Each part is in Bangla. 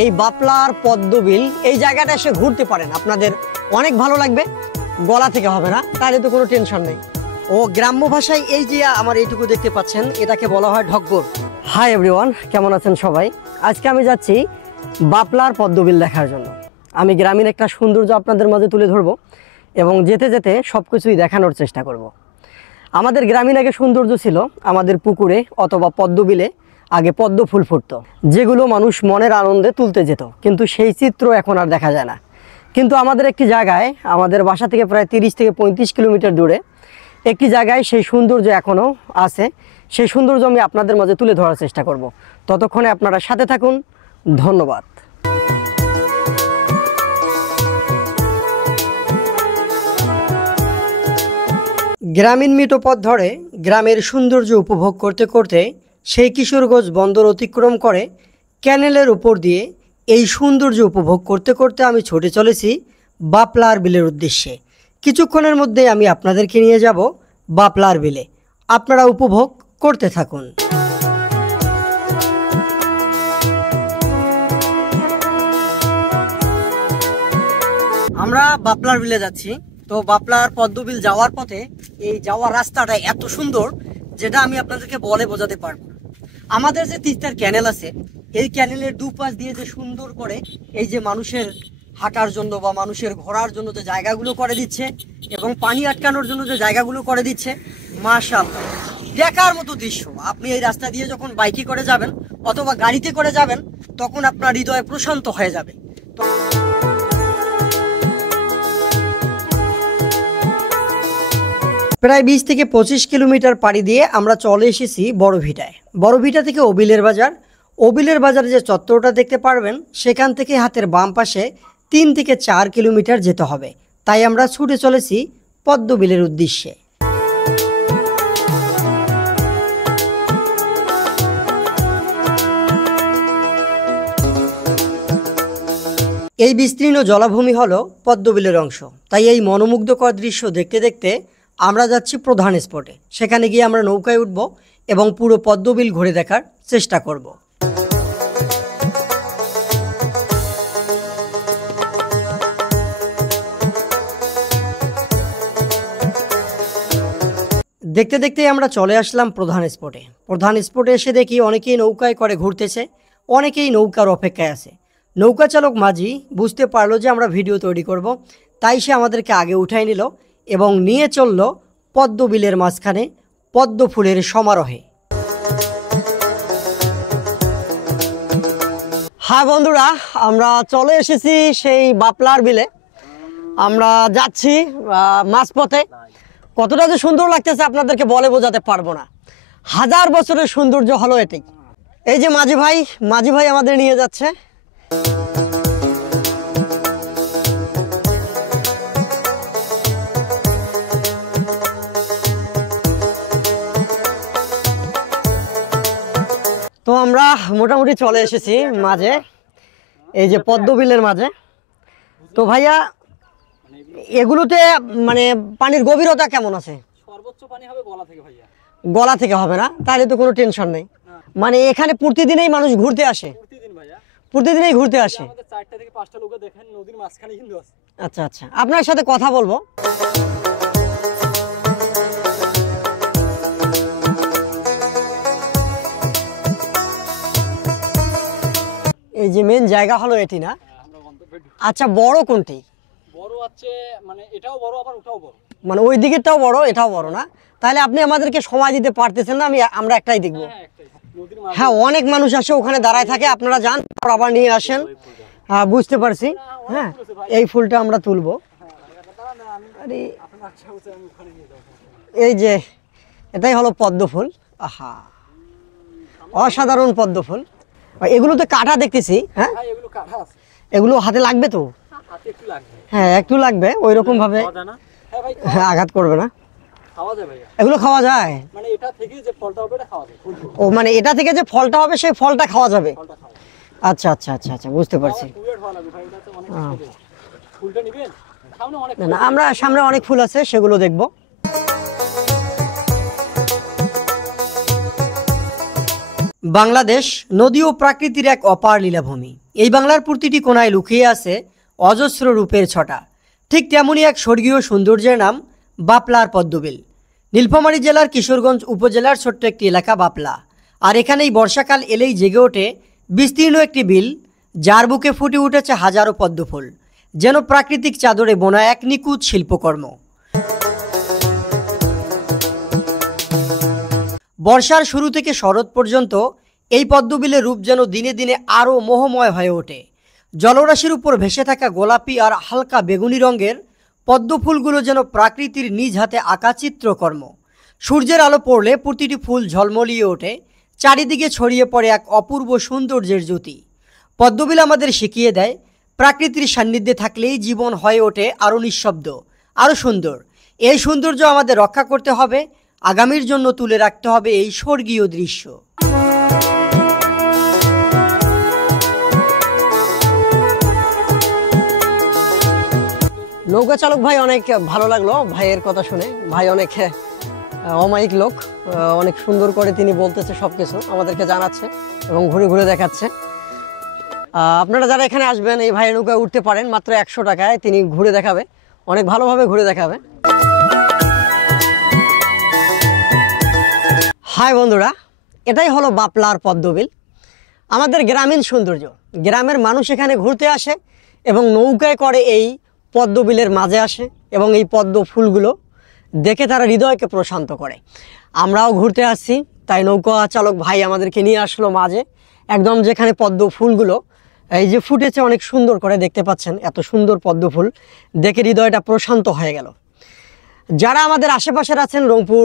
এই বাপলার পদ্মবিল এই জায়গাটা এসে ঘুরতে পারেন, আপনাদের অনেক ভালো লাগবে। গলা থেকে হবে না, তাহলে তো কোনো টেনশন নেই। ও গ্রাম্য ভাষায় এই যে আমার এইটুকু দেখতে পাচ্ছেন এটাকে বলা হয় ঢকগর। হাই এভরিওয়ান, কেমন আছেন সবাই? আজকে আমি যাচ্ছি বাপলার পদ্মবিল দেখার জন্য। আমি গ্রামীণ একটা সৌন্দর্য আপনাদের মাঝে তুলে ধরবো এবং যেতে যেতে সব কিছুই দেখানোর চেষ্টা করব। আমাদের গ্রামীণ আগে সৌন্দর্য ছিল আমাদের পুকুরে অথবা পদ্মবিলে আগে পদ্ম ফুল ফুটতো, যেগুলো মানুষ মনের আনন্দে তুলতে যেত, কিন্তু সেই চিত্র এখন আর দেখা যায় না। কিন্তু আমাদের একটি জায়গায়, আমাদের বাসা থেকে প্রায় 30 থেকে 35 কিলোমিটার দূরে একটি জায়গায় সেই সৌন্দর্য এখনও আছে। সেই সৌন্দর্য আমি আপনাদের মাঝে তুলে ধরার চেষ্টা করব। ততক্ষণে আপনারা সাথে থাকুন। ধন্যবাদ। গ্রামীণ মিটো পথ ধরে গ্রামের সৌন্দর্য উপভোগ করতে করতে সেই কিশোরগঞ্জ বন্দর অতিক্রম করে ক্যানেলের উপর দিয়ে এই সৌন্দর্য উপভোগ করতে করতে আমি ছুটে চলেছি বাপলার বিলের উদ্দেশ্যে। কিছুক্ষণের মধ্যে আমি আপনাদেরকে নিয়ে যাব বাপলার বিলে। আপনারা উপভোগ করতে থাকুন। আমরা বাপলার বিলে যাচ্ছি। তো বাপলার পদ্মবিল যাওয়ার পথে এই যাওয়ার রাস্তাটা এত সুন্দর যেটা আমি আপনাদেরকে বলে বোঝাতে পারবো। আমাদের যে তিস্তার ক্যানেল আছে, এই ক্যানেলের দুপাশ দিয়ে যে সুন্দর করে এই যে মানুষের হাঁটার জন্য বা মানুষের ঘোরার জন্য যে জায়গাগুলো করে দিচ্ছে এবং পানি আটকানোর জন্য যে জায়গাগুলো করে দিচ্ছে, মাশাআল্লাহ দেখার মতো দৃশ্য। আপনি এই রাস্তা দিয়ে যখন বাইকে করে যাবেন অথবা গাড়িতে করে যাবেন তখন আপনার হৃদয় প্রশান্ত হয়ে যাবে। প্রায় 20 থেকে 25 কিলোমিটার পাড়ি দিয়ে আমরা চলে এসেছি বড়ভিটায়। বড়ভিটা থেকে অবিলের বাজার। অবিলের বাজারে যে চত্বরটা দেখতে পারবেন সেখান থেকে হাতের বাম পাশে 3 থেকে 4 কিলোমিটার যেতে হবে। তাই আমরা ছুটে চলেছি পদ্মবিলের উদ্দেশ্যে। এই বিস্তীর্ণ জলাভূমি হলো পদ্মবিলের অংশ। তাই এই মনোমুগ্ধকর দৃশ্য দেখতে দেখতে আমরা যাচ্ছি প্রধান স্পটে। সেখানে গিয়ে আমরা নৌকায় উঠব এবং পুরো পদ্মবিল ঘুরে দেখার চেষ্টা করব। দেখতে দেখতে আমরা চলে আসলাম প্রধান স্পটে। প্রধান স্পটে এসে দেখি অনেকেই নৌকায় করে ঘুরতেছে, অনেকেই নৌকার অপেক্ষায় আছে। নৌকা চালক মাঝি বুঝতে পারলো যে আমরা ভিডিও তৈরি করব, তাই সে আমাদেরকে আগে উঠাই নিল এবং নিয়ে চলল পদ্মবিলের মাঝখানে পদ্ম ফুলের সমারোহে। হ্যাঁ বন্ধুরা, আমরা চলে এসেছি সেই বাপলার বিলে। আমরা যাচ্ছি মাঝপথে। কতটা যে সুন্দর লাগতেছে আপনাদেরকে বলে বোঝাতে পারবো না। 1000 বছরের সৌন্দর্য হলো এটাই। এই যে মাঝি ভাই আমাদের নিয়ে যাচ্ছে। তো আমরা মোটামুটি চলে এসেছি মাঝে, এই যে পদ্মবিলের মাঝে। তো ভাইয়া এগুলোতে মানে পানির গভীরতা কেমন আছে? সর্বোচ্চ পানি হবে গলা থেকে ভাইয়া। গলা থেকে হবে না, তাহলে তো কোনো টেনশন নেই। মানে এখানে প্রতিদিনই মানুষ ঘুরতে আসে? প্রতিদিন ভাইয়া, প্রতিদিনই ঘুরতে আসে। আমাদের 4টা থেকে 5টা লোক দেখেন নদীর মাঝখানে কিন্তু আছে। আচ্ছা আচ্ছা, আপনার সাথে কথা বলবো। এই যে মেন জায়গা হলো এটি না? আচ্ছা, বড় কোনটি? বড় আছে মানে এটাও বড় আবার ওটাও বড়, মানে ওই দিকেরটাও বড় এটাও বড় না? তাহলে আপনি আমাদেরকে সময় দিতে পারতেছেন না? আমরা একটাই দেখবো। হ্যাঁ, অনেক মানুষ আসে ওখানে দাঁড়ায় থাকে, আপনারা যান আবার নিয়ে আসেন। হ্যাঁ বুঝতে পারছি। হ্যাঁ, এই ফুলটা আমরা তুলবো। আরে এই যে এটাই হলো পদ্ম ফুল। আহা, অসাধারণ পদ্ম ফুল। এগুলোতে কাঁটা দেখতেছি। হ্যাঁ, এগুলো হাতে লাগবে তো? হ্যাঁ একটু লাগবে, ওই রকম ভাবে আঘাত করবে না। এগুলো খাওয়া যায়? মানে এটা থেকে যে ফলটা হবে এটা খাওয়া যায়। ও মানে এটা থেকে যে ফলটা হবে সেই ফলটা খাওয়া যাবে? আচ্ছা আচ্ছা আচ্ছা আচ্ছা, বুঝতে পারছি। না, আমরা সামনে অনেক ফুল আছে, সেগুলো দেখবো। বাংলাদেশ নদী ও প্রাকৃতির এক অপার লীলাভূমি। এই বাংলার প্রতিটি কোণায় লুকিয়ে আছে অজস্র রূপের ছটা। ঠিক তেমনই এক স্বর্গীয় সৌন্দর্যের নাম বাপলার পদ্মবিল। নীলফামারী জেলার কিশোরগঞ্জ উপজেলার ছোট্ট একটি এলাকা বাপলা। আর এখানেই বর্ষাকাল এলেই জেগে ওঠে বিস্তীর্ণ একটি বিল, যার বুকে ফুটে উঠেছে হাজারো পদ্মফুল, যেন প্রাকৃতিক চাদরে বোনা এক নিখুঁত শিল্পকর্ম। বর্ষার শুরু থেকে শরৎ পর্যন্ত এই পদ্মবিলের রূপ যেন দিনে দিনে আরও মোহময় হয়ে ওঠে। জলরাশির উপর ভেসে থাকা গোলাপি আর হালকা বেগুনি রঙের পদ্মফুলগুলো যেন প্রকৃতির নিজ হাতে আঁকা চিত্রকর্ম। সূর্যের আলো পড়লে প্রতিটি ফুল ঝলমলিয়ে ওঠে, চারিদিকে ছড়িয়ে পড়ে এক অপূর্ব সৌন্দর্যের জ্যোতি। পদ্মবিল আমাদের শিখিয়ে দেয়, প্রকৃতির সান্নিধ্যে থাকলেই জীবন হয়ে ওঠে আরও নিঃশব্দ, আরও সুন্দর। এই সৌন্দর্য আমাদের রক্ষা করতে হবে, আগামীর জন্য তুলে রাখতে হবে এই স্বর্গীয় দৃশ্য। নৌকা চালক ভাই অনেক ভালো লাগলো ভাইয়ের কথা শুনে। ভাই অনেক অমায়িক লোক, অনেক সুন্দর করে তিনি বলতেছে, সবকিছু আমাদেরকে জানাচ্ছে এবং ঘুরে ঘুরে দেখাচ্ছে। আপনারা যারা এখানে আসবেন এই ভাইয়ের নৌকায় উঠতে পারেন, মাত্র 100 টাকায় তিনি ঘুরে দেখাবে, অনেক ভালোভাবে ঘুরে দেখাবে। হাই বন্ধুরা, এটাই হলো বাপলার পদ্মবিল, আমাদের গ্রামীণ সৌন্দর্য। গ্রামের মানুষ এখানে ঘুরতে আসে এবং নৌকায় করে এই পদ্মবিলের মাঝে আসে এবং এই পদ্ম ফুলগুলো দেখে তারা হৃদয়কে প্রশান্ত করে। আমরাও ঘুরতে আসছি, তাই নৌকা চালক ভাই আমাদেরকে নিয়ে আসলো মাঝে, একদম যেখানে পদ্ম ফুলগুলো এই যে ফুটেছে, অনেক সুন্দর করে দেখতে পাচ্ছেন। এত সুন্দর পদ্ম ফুল দেখে হৃদয়টা প্রশান্ত হয়ে গেল। যারা আমাদের আশেপাশের আছেন রংপুর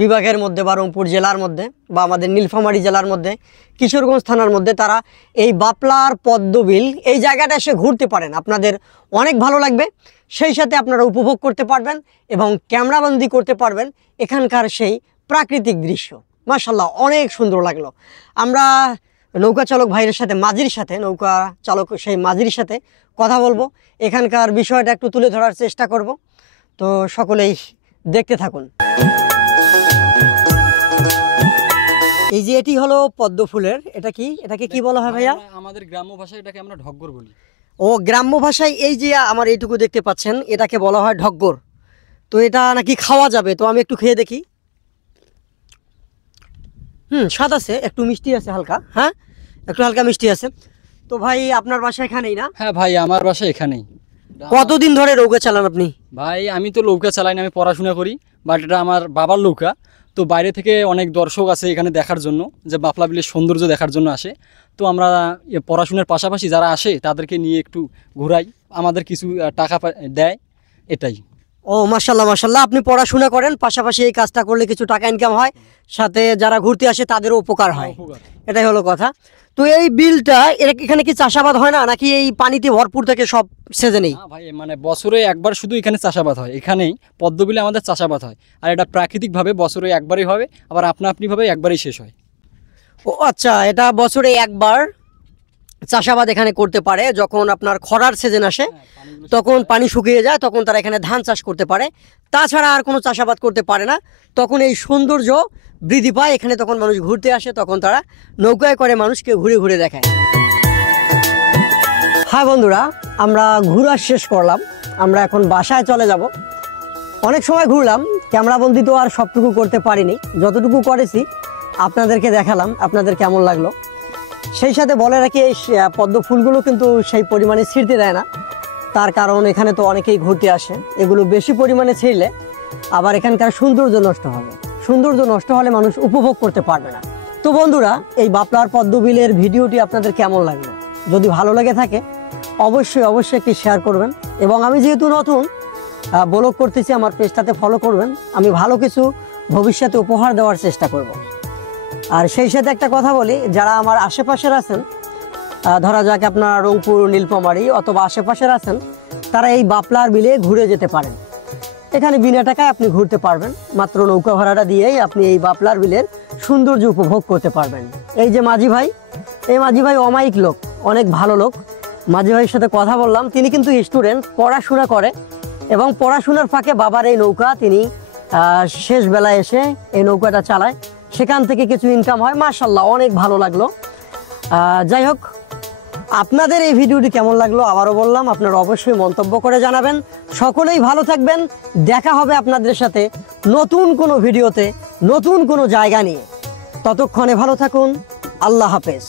বিভাগের মধ্যে বা রংপুর জেলার মধ্যে বা আমাদের নীলফামারী জেলার মধ্যে, কিশোরগঞ্জ থানার মধ্যে, তারা এই বাপলার পদ্মবিল এই জায়গাটা এসে ঘুরতে পারেন, আপনাদের অনেক ভালো লাগবে। সেই সাথে আপনারা উপভোগ করতে পারবেন এবং ক্যামেরাবন্দি করতে পারবেন এখানকার সেই প্রাকৃতিক দৃশ্য। মাশাআল্লাহ, অনেক সুন্দর লাগলো। আমরা নৌকা চালক ভাইয়ের সাথে, মাঝির সাথে, নৌকা চালক সেই মাঝির সাথে কথা বলবো, এখানকার বিষয়টা একটু তুলে ধরার চেষ্টা করব। তো সকলেই দেখতে থাকুন। এই যে এটি হলো পদ্ম ফুলের, এটাকে কি বলা হয় ভাইয়া? আমাদের গ্রাম্য ভাষায় এটাকে আমরা ঢগ্গর বলি। ও, গ্রাম্য ভাষায় এই যে আমার এইটুকু দেখতে পাচ্ছেন এটাকে বলা হয় ঢগ্গর। তো এটা নাকি খাওয়া যাবে, তো আমি একটু খেয়ে দেখি। স্বাদ আছে, একটু মিষ্টি আছে হালকা, হ্যাঁ একটু হালকা মিষ্টি আছে। তো ভাই আপনার বাসা এখানেই না? হ্যাঁ ভাই, আমার বাসা এখানেই। কতদিন ধরে নৌকা চালান আপনি? ভাই আমি তো নৌকা চালাই না, আমি পড়াশোনা করি, বাট এটা আমার বাবার নৌকা। তো বাইরে থেকে অনেক দর্শক আছে এখানে দেখার জন্য, যে বাপলা বিলের সৌন্দর্য দেখার জন্য আসে। তো আমরা পড়াশোনার পাশাপাশি যারা আসে তাদেরকে নিয়ে একটু ঘুরাই, আমাদের কিছু টাকা দেয়, এটাই। ও মাশাল্লাহ মাশাল্লাহ, আপনি পড়াশোনা করেন, পাশাপাশি এই কাজটা করলে কিছু টাকা ইনকাম হয়, সাথে যারা ঘুরতে আসে তাদেরও উপকার হয়, এটাই হলো কথা। তো এই বিলটা এখানে কি চাষাবাদ হয় না, নাকি এই পানিতে ভরপুর থাকে সব সিজনেই? ভাই মানে বছরে একবার শুধু এখানে চাষাবাদ হয়, এখানেই পদ্মবিলে আমাদের চাষাবাদ হয়। আর এটা প্রাকৃতিকভাবে বছরে একবারই হবে, আবার আপনা আপনিভাবে একবারই শেষ হয়। ও আচ্ছা, এটা বছরে একবার চাষাবাদ এখানে করতে পারে। যখন আপনার খরার সিজন আসে তখন পানি শুকিয়ে যায়, তখন তারা এখানে ধান চাষ করতে পারে, তাছাড়া আর কোনো চাষাবাদ করতে পারে না। তখন এই সৌন্দর্য বৃদ্ধি পায়, এখানে তখন মানুষ ঘুরতে আসে, তখন তারা নৌকায় করে মানুষকে ঘুরে ঘুরে দেখায়। হ্যাঁ বন্ধুরা, আমরা ঘোরা শেষ করলাম, আমরা এখন বাসায় চলে যাব। অনেক সময় ঘুরলাম, ক্যামেরাবন্দি তো আর সবটুকু করতে পারিনি, যতটুকু করেছি আপনাদেরকে দেখালাম। আপনাদের কেমন লাগলো? সেই সাথে বলে রাখি, এই পদ্ম ফুলগুলো কিন্তু সেই পরিমাণে ছিঁড়তে দেয় না, তার কারণ এখানে তো অনেকেই ঘুরতে আসে, এগুলো বেশি পরিমাণে ছিঁড়লে আবার এখানকার সৌন্দর্য নষ্ট হবে, সৌন্দর্য নষ্ট হলে মানুষ উপভোগ করতে পারবে না। তো বন্ধুরা, এই বাপলার পদ্মবিলের ভিডিওটি আপনাদের কেমন লাগলো? যদি ভালো লেগে থাকে অবশ্যই একটি শেয়ার করবেন, এবং আমি যেহেতু নতুন ব্লগ করতেছি, আমার পেজটাতে ফলো করবেন। আমি ভালো কিছু ভবিষ্যতে উপহার দেওয়ার চেষ্টা করব। আর সেই সাথে একটা কথা বলি, যারা আমার আশেপাশের আছেন, ধরা যাক আপনার রংপুর, নীলফামারী অথবা আশেপাশের আছেন, তারা এই বাপলার বিলে ঘুরে যেতে পারেন। এখানে বিনা টাকায় আপনি ঘুরতে পারবেন, মাত্র নৌকা ভাড়াটা দিয়েই আপনি এই বাপলার বিলের সৌন্দর্য উপভোগ করতে পারবেন। এই যে মাঝি ভাই, এই মাঝি ভাই অমায়িক লোক, অনেক ভালো লোক। মাঝি ভাইয়ের সাথে কথা বললাম, তিনি কিন্তু স্টুডেন্ট, পড়াশোনা করে, এবং পড়াশোনার ফাঁকে বাবার এই নৌকা তিনি শেষ বেলায় এসে এই নৌকাটা চালায়। সেখান থেকে কিছু ইনকাম হয়। মাশাআল্লাহ, অনেক ভালো লাগলো। যাই হোক, আপনাদের এই ভিডিওটি কেমন লাগলো আবারও বললাম, আপনারা অবশ্যই মন্তব্য করে জানাবেন। সকলেই ভালো থাকবেন, দেখা হবে আপনাদের সাথে নতুন কোনো ভিডিওতে, নতুন কোনো জায়গা নিয়ে। ততক্ষণে ভালো থাকুন, আল্লাহ হাফেজ।